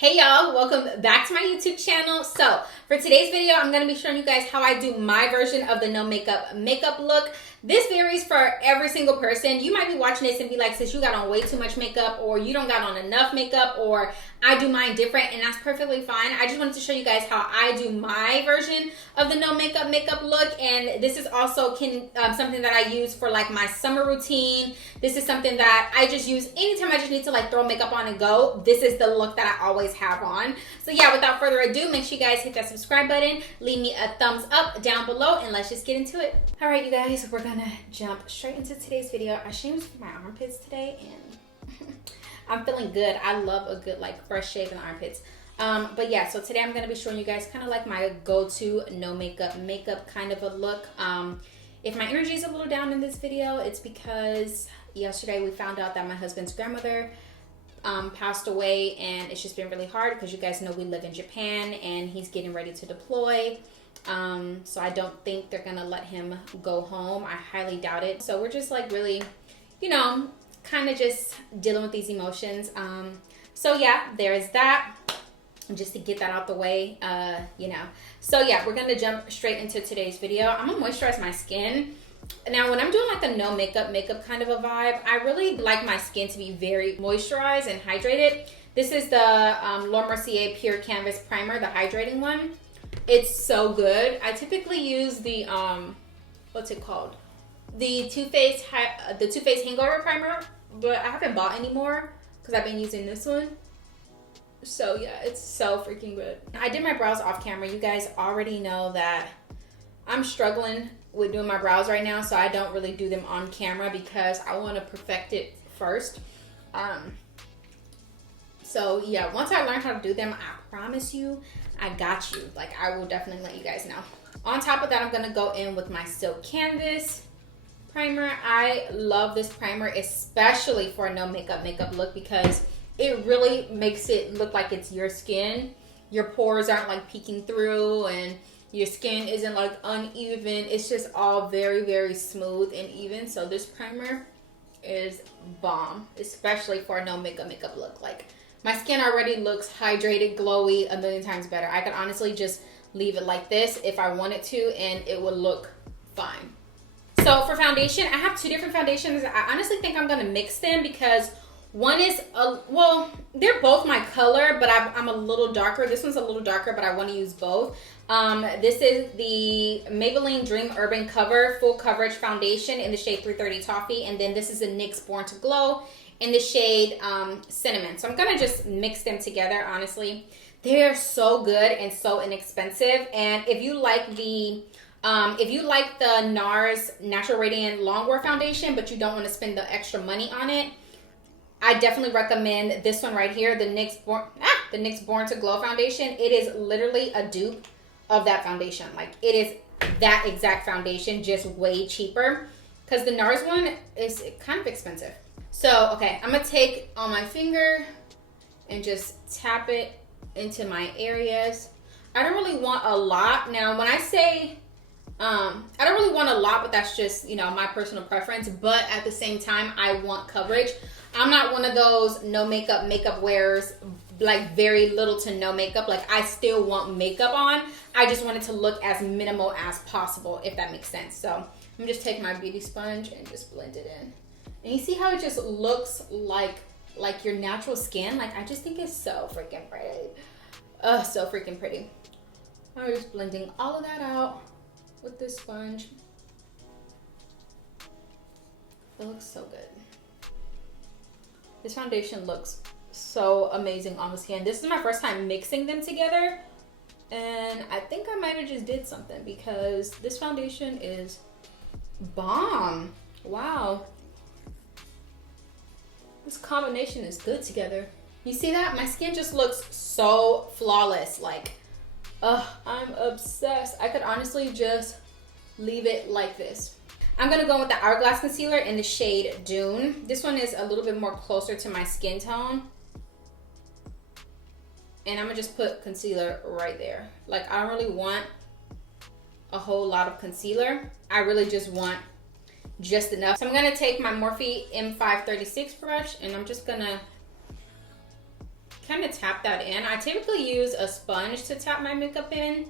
Hey y'all, welcome back to my YouTube channel. So for today's video, I'm going to be showing you guys how I do my version of the no makeup look. This varies for every single person. You might be watching this and be like, sis, you got on way too much makeup, or you don't got on enough makeup, or I do mine different, and that's perfectly fine. I just wanted to show you guys how I do my version of the no makeup look, and this is also something that I use for like my summer routine. This is something that I just use anytime I just need to like throw makeup on and go. This is the look that I always have on. So yeah, without further ado, make sure you guys hit that subscribe button, leave me a thumbs up down below, and let's just get into it. All right, you guys, we're gonna jump straight into today's video. I shaved my armpits today and I'm feeling good. I love a good like fresh shave in the armpits. But yeah, so today I'm gonna be showing you guys kind of like my go-to no makeup kind of a look. If my energy is a little down in this video, it's because yesterday we found out that my husband's grandmother passed away, and it's just been really hard because you guys know we live in Japan and he's getting ready to deploy. So I don't think they're gonna let him go home. I highly doubt it. So we're just like really, you know, kind of just dealing with these emotions. So yeah, there's that. Just to get that out the way, you know. So yeah, we're gonna jump straight into today's video. I'm gonna moisturize my skin. Now, when I'm doing like a no makeup kind of a vibe, I really like my skin to be very moisturized and hydrated. This is the Mercier Pure Canvas Primer, the hydrating one. It's so good. I typically use the what's it called? The Too Faced Hangover Primer, but I haven't bought anymore because I've been using this one. So yeah, it's so freaking good. I did my brows off camera. You guys already know that I'm struggling with doing my brows right now, so I don't really do them on camera because I want to perfect it first. So yeah, once I learn how to do them, I promise you, I got you. Like, I will definitely let you guys know. On top of that, I'm gonna go in with my Silk Canvas primer. I love this primer, especially for a no makeup look, because it really makes it look like it's your skin. Your pores aren't like peeking through, and your skin isn't like uneven. It's just all very, very smooth and even. So this primer is bomb, especially for a no makeup look. Like, my skin already looks hydrated, glowy, a million times better. I could honestly just leave it like this if I wanted to, and it would look fine. So for foundation, I have two different foundations. I honestly think I'm gonna mix them because one is, well, they're both my color, but I'm a little darker. This one's a little darker, but I want to use both. This is the Maybelline Dream Urban Cover Full Coverage Foundation in the shade 330 Toffee. And then this is the NYX Born to Glow in the shade Cinnamon. So I'm going to just mix them together, honestly. They're so good and so inexpensive. And if you like the NARS Natural Radiant Longwear Foundation, but you don't want to spend the extra money on it, I definitely recommend this one right here, the NYX Born to Glow Foundation. It is literally a dupe of that foundation. Like, it is that exact foundation, just way cheaper, because the NARS one is kind of expensive. So, okay, I'm going to take on my finger and just tap it into my areas. I don't really want a lot. Now, when I say, I don't really want a lot, but that's just, you know, my personal preference. But at the same time, I want coverage. I'm not one of those no makeup wearers, like very little to no makeup. Like, I still want makeup on. I just want it to look as minimal as possible, if that makes sense. So I'm gonna just take my beauty sponge and just blend it in. And you see how it just looks like your natural skin? Like, I just think it's so freaking pretty. So freaking pretty. I'm just blending all of that out with this sponge. It looks so good. This foundation looks so amazing on the skin. This is my first time mixing them together, and I think I might have just did something because this foundation is bomb. Wow. This combination is good together. You see that? My skin just looks so flawless. Like, I'm obsessed. I could honestly just leave it like this. I'm going to go with the Hourglass Concealer in the shade Dune. This one is a little bit more closer to my skin tone. And I'm going to just put concealer right there. Like, I don't really want a whole lot of concealer. I really just want just enough. So I'm going to take my Morphe M536 brush, and I'm just going to kind of tap that in. I typically use a sponge to tap my makeup in,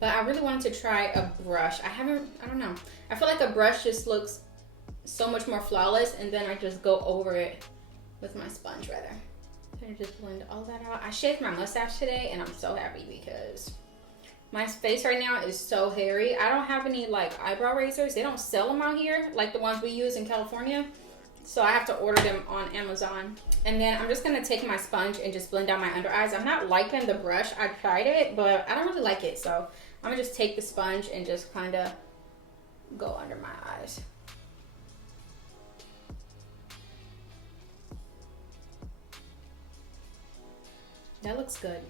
but I really wanted to try a brush. I don't know. I feel like a brush just looks so much more flawless, and then I just go over it with my sponge rather. And just blend all that out. I shaved my mustache today and I'm so happy because my face right now is so hairy. I don't have any like eyebrow razors. They don't sell them out here like the ones we use in California. So I have to order them on Amazon. And then I'm just gonna take my sponge and just blend out my under eyes. I'm not liking the brush. I tried it, but I don't really like it. So I'm gonna just take the sponge and just kind of go under my eyes. That looks good.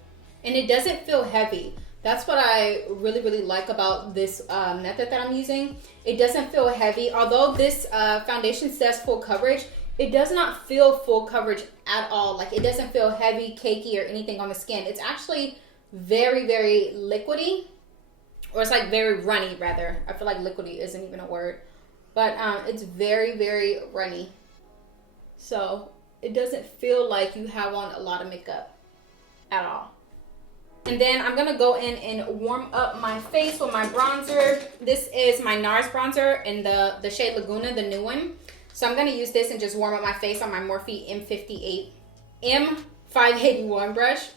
And it doesn't feel heavy. That's what I really like about this method that I'm using. It doesn't feel heavy. Although this foundation says full coverage, it does not feel full coverage at all. Like, it doesn't feel heavy, cakey, or anything on the skin. It's actually very liquidy, or it's like very runny rather. I feel like liquidy isn't even a word, but it's very runny. So it doesn't feel like you have on a lot of makeup at all. And then I'm gonna go in and warm up my face with my bronzer. This is my NARS bronzer in the shade Laguna, the new one. So I'm gonna use this and just warm up my face on my Morphe M581 brush.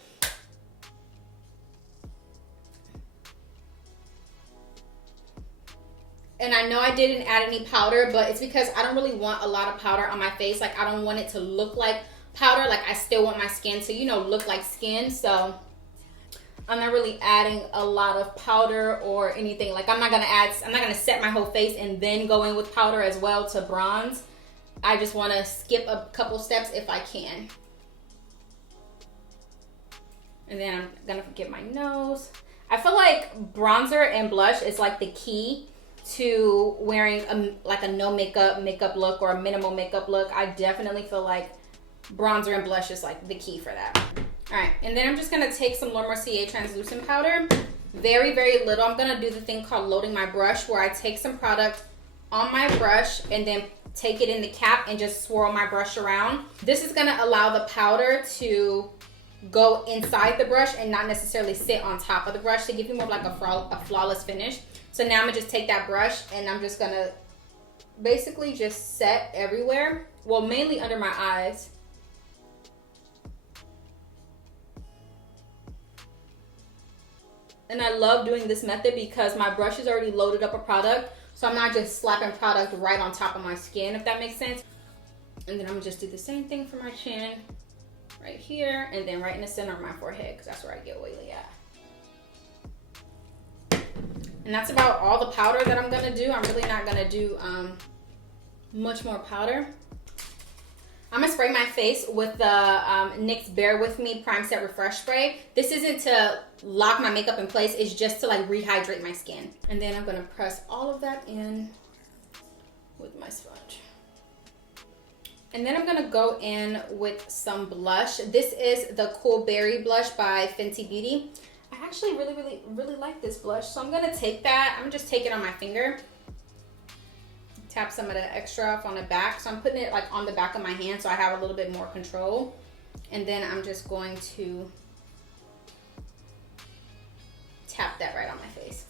And I know I didn't add any powder, but it's because I don't really want a lot of powder on my face. Like, I don't want it to look like powder. Like, I still want my skin to, you know, look like skin. So I'm not really adding a lot of powder or anything. Like, I'm not gonna set my whole face and then go in with powder as well to bronze. I just want to skip a couple steps if I can. And then I'm gonna get my nose. I feel like bronzer and blush is like the key to wearing like a no makeup look or a minimal makeup look. I definitely feel like bronzer and blush is like the key for that. All right, and then I'm just gonna take some Mercier translucent powder, very little. I'm gonna do the thing called loading my brush, where I take some product on my brush and then take it in the cap and just swirl my brush around. This is gonna allow the powder to go inside the brush and not necessarily sit on top of the brush, to give you more like a flawless finish. So now I'm gonna just take that brush and I'm just gonna basically just set everywhere. Well, mainly under my eyes. And I love doing this method because my brush is already loaded up a product. So I'm not just slapping product right on top of my skin, if that makes sense. And then I'm gonna just do the same thing for my chin, right here, and then right in the center of my forehead, because that's where I get oily at. And that's about all the powder that I'm gonna do. I'm really not gonna do much more powder. I'm gonna spray my face with the NYX Bear With Me Prime Set Refresh Spray. This isn't to lock my makeup in place, it's just to like rehydrate my skin. And then I'm gonna press all of that in with my sponge. And then I'm gonna go in with some blush. This is the Cool Berry blush by Fenty Beauty. I actually really like this blush. So I'm gonna take that, I'm gonna just take it on my finger. Tap some of the extra off on the back. So I'm putting it like on the back of my hand so I have a little bit more control. And then I'm just going to tap that right on my face.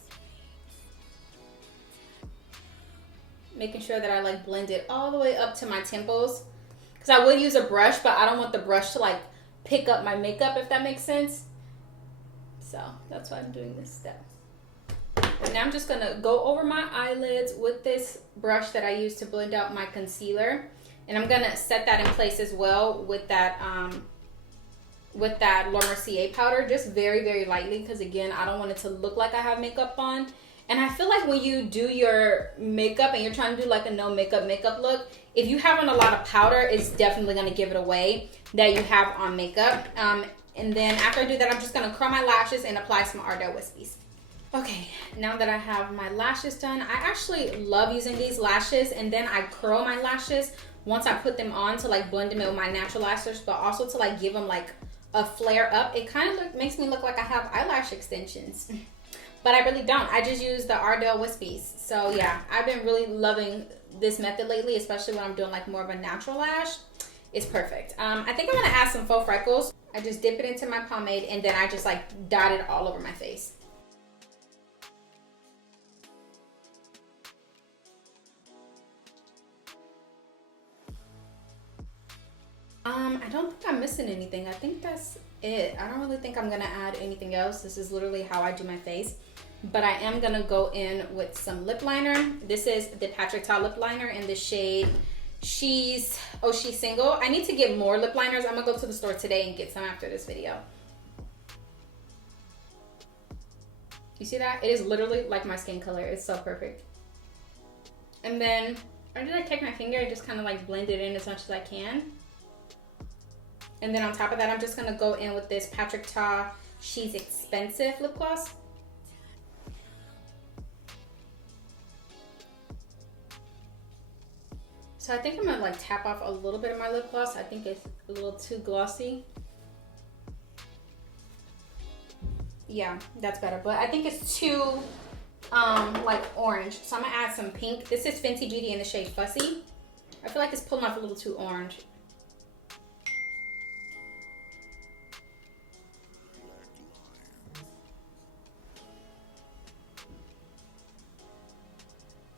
Making sure that I like blend it all the way up to my temples. Because I would use a brush, but I don't want the brush to like pick up my makeup, if that makes sense. So that's why I'm doing this step. And now I'm just gonna go over my eyelids with this brush that I use to blend out my concealer. And I'm gonna set that in place as well with that Laura Mercier powder, just very lightly, because again, I don't want it to look like I have makeup on. And I feel like when you do your makeup and you're trying to do like a no makeup look, if you have on a lot of powder, it's definitely gonna give it away that you have on makeup. And then after I do that, I'm just gonna curl my lashes and apply some Ardell Wispies. Okay, now that I have my lashes done, I actually love using these lashes, and then I curl my lashes once I put them on to like blend them in with my natural lashes, but also to like give them like a flare up. It kind of makes me look like I have eyelash extensions, but I really don't. I just use the Ardell Wispies. So yeah, I've been really loving this method lately, especially when I'm doing like more of a natural lash. It's perfect. I think I'm gonna add some faux freckles. I just dip it into my pomade and then I just like dot it all over my face. I don't think I'm missing anything. I think that's it. I don't really think I'm gonna add anything else. This is literally how I do my face. But I am gonna go in with some lip liner. This is the Patrick Ta lip liner in the shade She's Single. I need to get more lip liners. I'm gonna go to the store today and get some after this video. You see that? It is literally like my skin color. It's so perfect. And then I just like take my finger and just kind of like blend it in as much as I can. And then on top of that, I'm just gonna go in with this Patrick Ta She's Expensive lip gloss. So I think I'm gonna like tap off a little bit of my lip gloss. I think it's a little too glossy. Yeah, that's better. But I think it's too like orange. So I'm gonna add some pink. This is Fenty Beauty in the shade Fussy. I feel like it's pulling off a little too orange.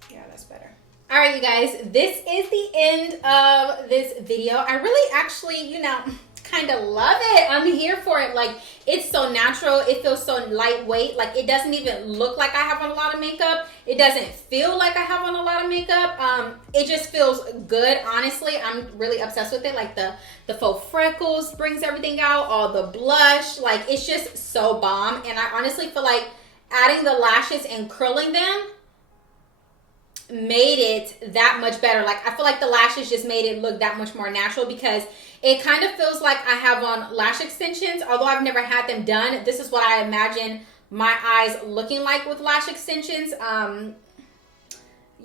Yeah, that's better. All right, you guys, this is the end of this video. I really actually, you know, kind of love it. I'm here for it. Like, it's so natural. It feels so lightweight. Like, it doesn't even look like I have on a lot of makeup. It doesn't feel like I have on a lot of makeup. It just feels good, honestly. I'm really obsessed with it. Like, the faux freckles brings everything out. All the blush. Like, it's just so bomb. And I honestly feel like adding the lashes and curling them made it that much better. Like, I feel like the lashes just made it look that much more natural because it kind of feels like I have on lash extensions. Although I've never had them done, this is what I imagine my eyes looking like with lash extensions.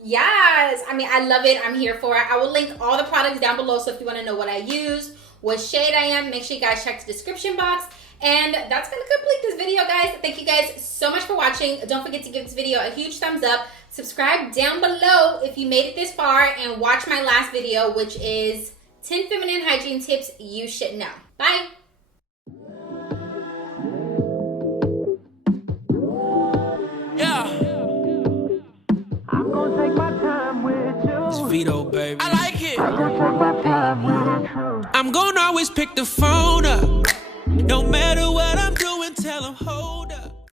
Yes, I mean, I love it. I'm here for it. I will link all the products down below, so if you want to know what I use, what shade I am, make sure you guys check the description box. And that's going to complete this video, guys. Thank you guys so much for watching. Don't forget to give this video a huge thumbs up. Subscribe down below if you made it this far, and watch my last video, which is 10 feminine hygiene tips you should know. Bye. Yeah. I'm gonna take my time with you. It's Vito, baby. I like it. I'm gonna take my time with you. I'm gonna always pick the phone up. No matter what I'm doing, tell them hold